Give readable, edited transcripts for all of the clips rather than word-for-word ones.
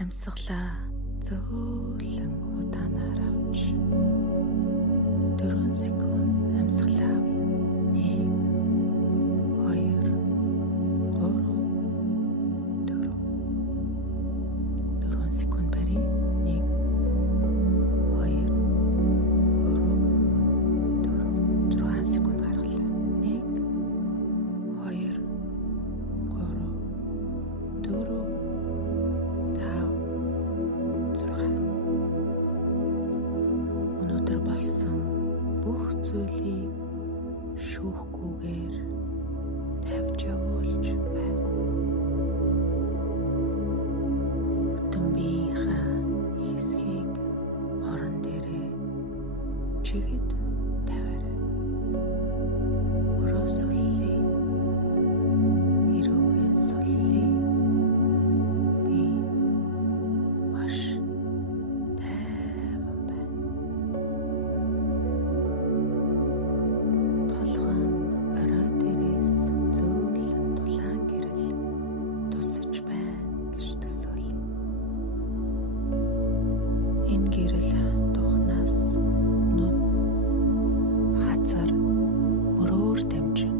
Амьсгалаа зөөлөн удаанаар авч 4 секунд амьсгалаа авъя. 1 2 3 4 4 секунд барья. 1 2 3 4 6 секунд гаргалаа. 1 2 3 4 Өнөөдөр болсон бүх зүйлийг шүүхгүйгээр тавьж явуулж байна. Бүтэн биеийнхээ хэсгийг орон дээрээ чигэд тавиарай. Мөрөө суллий, эрүүгийн суллий. Би маш тайван байна. Толгой орой дээрээс зөөлөн дулаан гэрэл тусаж байна гэж төсөөлье. Энэ гэрэл тухнаас нүд, хазар, мөрөөр дамжин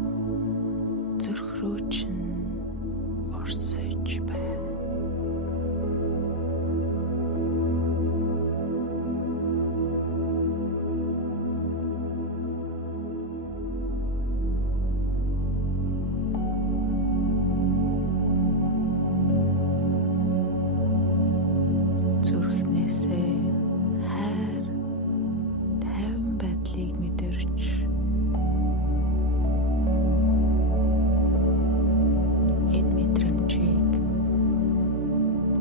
зүрх рүү чинь орсож байна. Зүрхнээсээ хайр, тайван байдлыг мэдэрч энэ мэдрэмжийг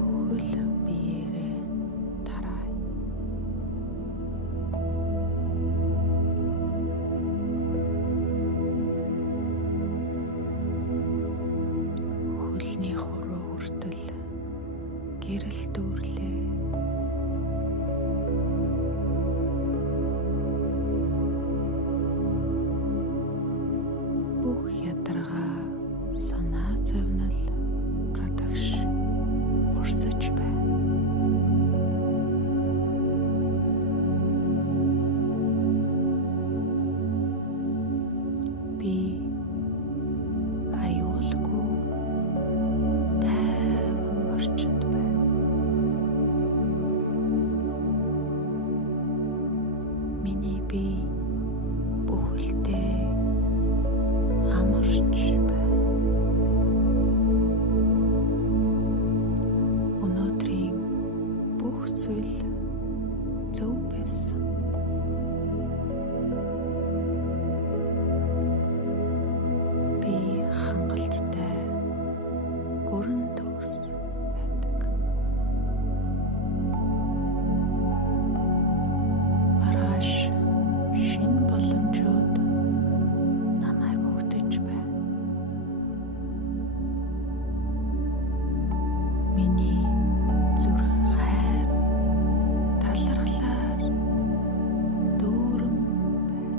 бүхэл биеэрээ тараая. Хөлний хуруу хүртэл гэрэл дүүрлээ. Бүх ядаргаа санаа зовнил гадагш урсаж байна. Би аюулгүй тайван орчинд байна. Миний бие бүхэлдээ амарч байна. Өнөөдрийн бүх зүйл зөв байсан. Би хангалттай бүрэн төгс байдаг. Маргааш шинэ боломжууд намайг өгдөж байна. Миний зүрх хайр, талархлаар дүүрэн байна.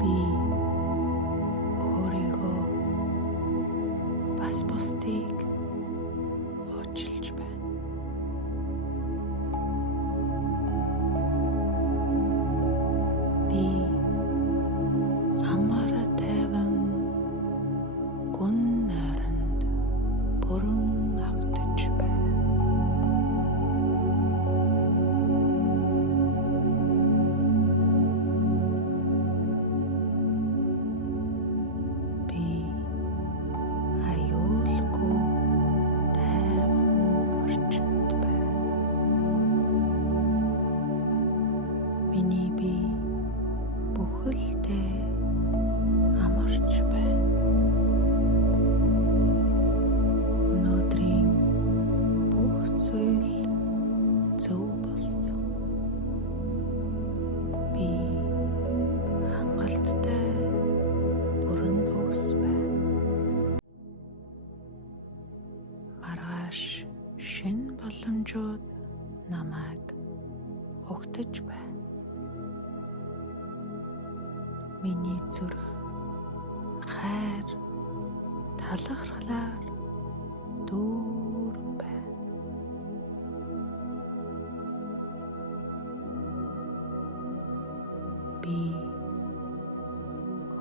Би өөрийгөө бас бусдыг уучлж байна. Би амар тайван гүн найранд бүрэн автаж байна. Би аюулгүй тайван орчинд байна. Миний бие бүхэлдээ амарч байна. Өнөөдрийн бүх зүйл зөв болсон. Би хангалттай бүрэн төгс байна. Маргааш шинэ боломжууд намайг өгдөж байна. Миний зүрх хайр талархлаар дүүрэн байна. Би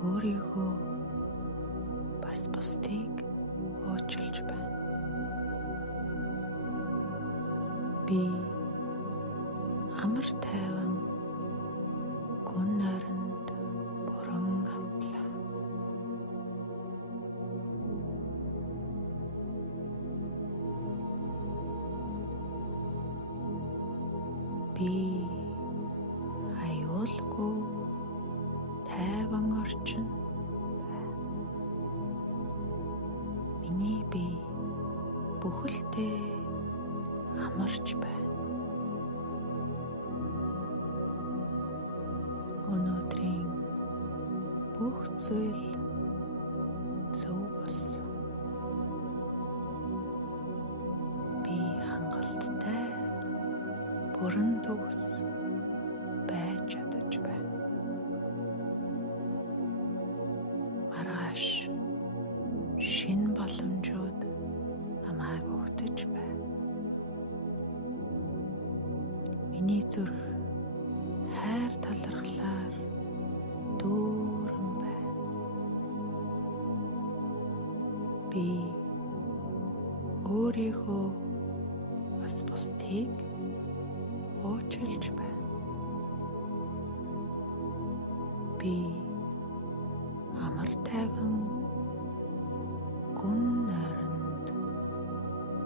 өөрийгөө бас бусдыг уучлж байна. Би амар тайван гүн найранд бүрэн автлаа. Би аюулгүй тайван орчин байна. Миний бие бүхэлдээ амарч байна. Өнөөдрийн бүх зүйл зөв болсон. Би хангалттай бүрэн төгс байж чадаж байна. Маргааш шинэ боломжууд намайг өгдөж байна. Миний зүрх хайр талархлаар дүүрэн байна. Би өөрийгөө бас бусдыг уучлж байна. Би амар тайван гүн найранд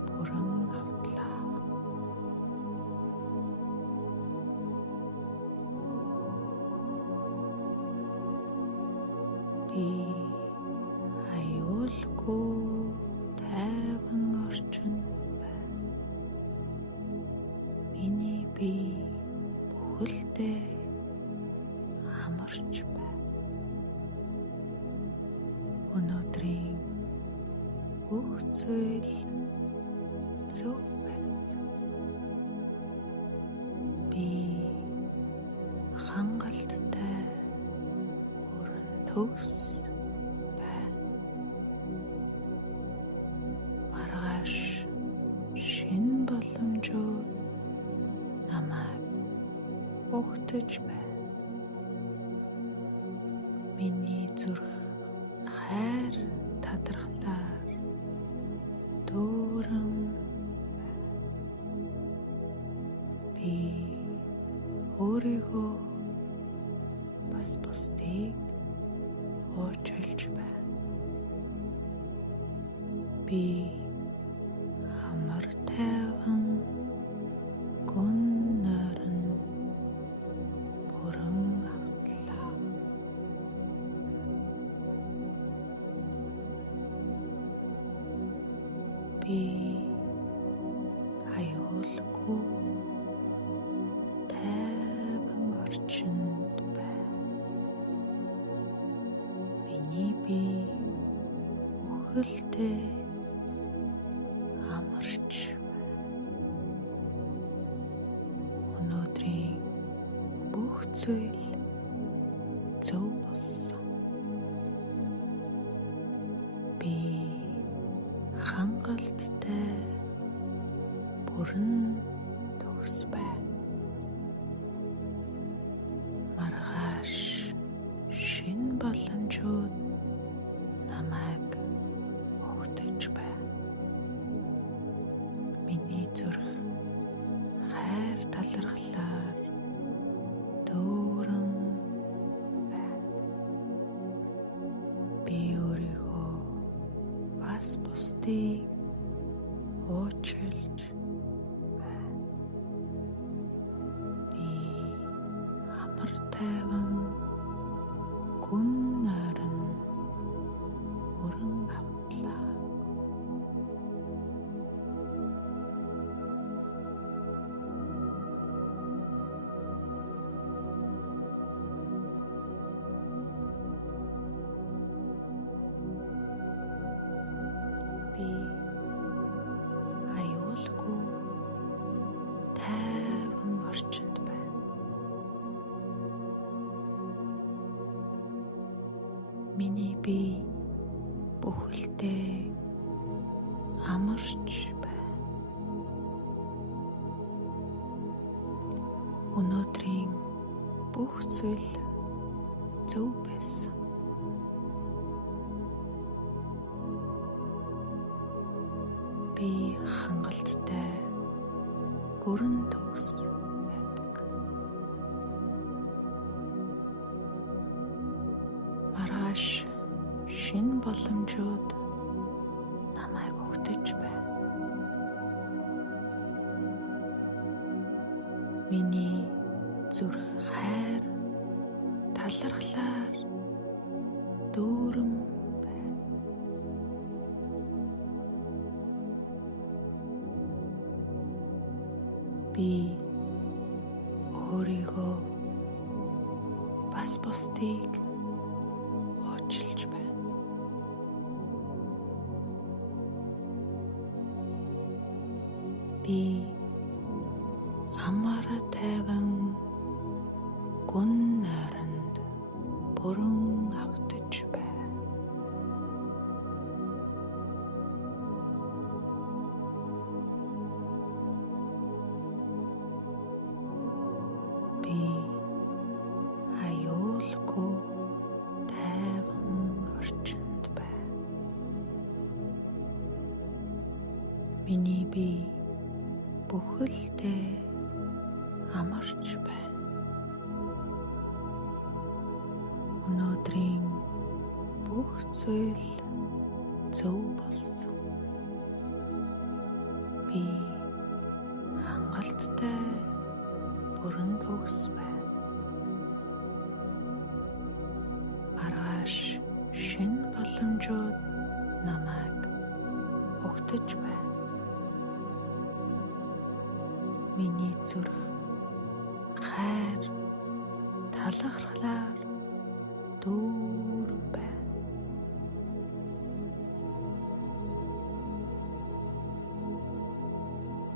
бүрэн автлаа. Би аюулгүй тайван орчин байна. Миний бие бүхэлдээ амарч байна. Өнөөдрийн бүх зүйл зөв байсан. Би хангалттай бүрэн төгс байна. Маргааш шинэ боломжууд намайг өгдөж байна. Миний зүрх хайр талархлаар дүүрэн байна. Би өөрийгөө бас бусдыг уучлж байна. Би амар тайван гүн найранд бүрэн автлаа. Би аюулгүй тайван орчинд байна. Миний бие бүхэлдээ амарч байна. Өнөөдрийн бүх зүйл зөв болсон. Би хангалттай бүрэн төгс байна. Маргааш шинэ боломжууд намайг өгдөж байна. Миний зүрх хайр талархлаар дүүрэн байна. Би өөрийгөө бас бусдыг уучлж байна. Би амар тайван гүн найранд бүрэн автлаа. Би аюулгүй тайван орчинд байна. Миний бие бүхэлдээ амарч байна. Өнөөдрийн бүх зүйл зөв байсан. Би хангалттай бүрэн төгс байдаг. Маргааш шинэ боломжууд намайг өгтөж байна. Миний зүрх хайр, талархлаар дүүрэн байна. Би өөрийгөө бас бусдыг уучлж байна. Би амар тайван гүн найранд бүрэн автаж байна. Би аюулгүй тайван орчинд байна. Миний бие бүхэлдээ амарч байна. Өнөөдрийн бүх зүйл зөв болсон. Би хангалттай бүрэн төгс байна. Маргааш шинэ боломжууд намайг өгтөж байна. Миний зүрх хайр, талархлаар дүүрэн байна.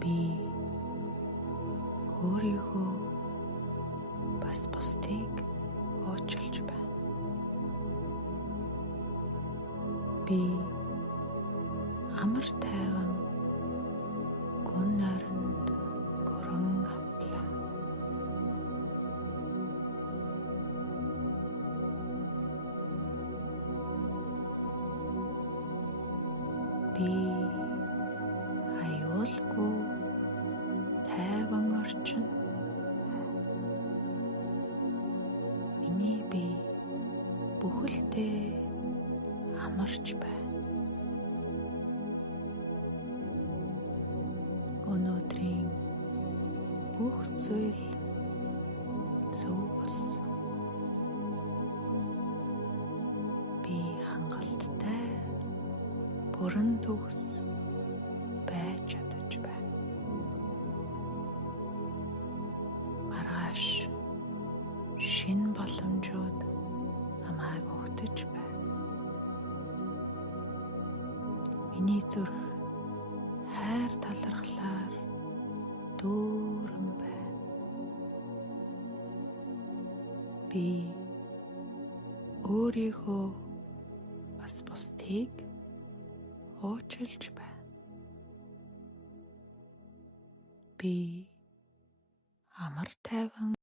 Би өөрийгөө бас бусдыг уучлж байна. Би амар тайван гүн найранд бүрэн автлаа. Би аюулгүй тайван орчин байна. Миний бие бүхэлдээ амарч байна. Өнөөдрийн бүх зүйл зөв болсон. Би хангалттай бүрэн төгс байж чадаж байна. Маргааш шинэ боломжууд намайг өгтөж байна. Миний зүрх хайр, талархлаар дүүрэн байна. Би өөрийгөө бас бусдыг уучлж байна. Би амар тайван